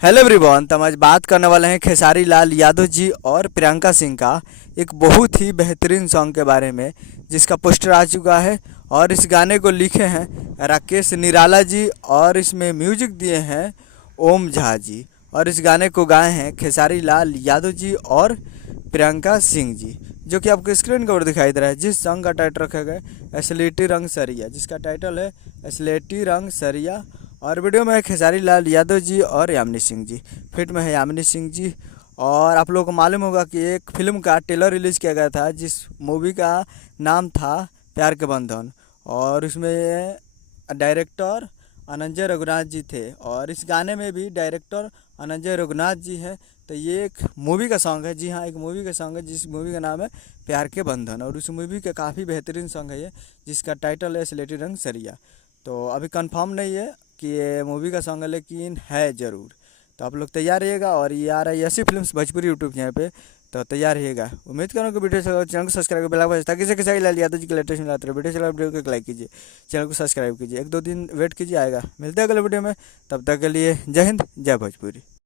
Hello everyone. तो हम आज बात करने वाले हैं खेसारी लाल यादव जी और प्रियंका सिंह का एक बहुत ही बेहतरीन सॉन्ग के बारे में, जिसका पोस्टर आ चुका है। और इस गाने को लिखे हैं राकेश निराला जी और इसमें म्यूजिक दिए हैं ओम झा जी। और इस गाने को गाए हैं खेसारी लाल यादव जी और प्रियंका सिंह जी, जो कि आपको स्क्रीन के ऊपर दिखाई दे रहा है। जिस सॉन्ग का टाइटल रखा गया है स्लेटी रंग सरिया, जिसका टाइटल है स्लेटी रंग सरिया। और वीडियो में है खेसारी लाल यादव जी और यामिनी सिंह जी, फिट में है यामिनी सिंह जी। और आप लोगों को मालूम होगा कि एक फिल्म का ट्रेलर रिलीज़ किया गया था, जिस मूवी का नाम था प्यार के बंधन। और उसमें डायरेक्टर अनंजय रघुनाथ जी थे और इस गाने में भी डायरेक्टर अनंजय रघुनाथ जी हैं। तो ये एक मूवी का सॉन्ग है, जी हाँ, एक मूवी का सॉन्ग है जिस मूवी का नाम है प्यार के बंधन। और उस मूवी का काफ़ी बेहतरीन सॉन्ग है ये, जिसका टाइटल है स्लेटी रंग सरिया। तो अभी कंफर्म नहीं है कि ये मूवी का सॉन्ग है, लेकिन है ज़रूर। तो आप लोग तैयार रहिएगा। और ये आ रहा है ऐसी फिल्म्स भोजपुरी यूट्यूब चैनल पे, तो तैयार रहिएगा। उम्मीद करूँ कि वीडियो चैनल को सब्सक्राइब कर बेल आइकन ताकि से खेसारी लाल यादव जी के लेटेस्ट मिलाते रहे। वीडियो को लाइक कीजिए, चैनल को सब्सक्राइब कीजिए। एक दो दिन वेट कीजिए, आएगा। मिलते हैं अगले वीडियो में, तब तक के लिए जय हिंद, जय भोजपुरी।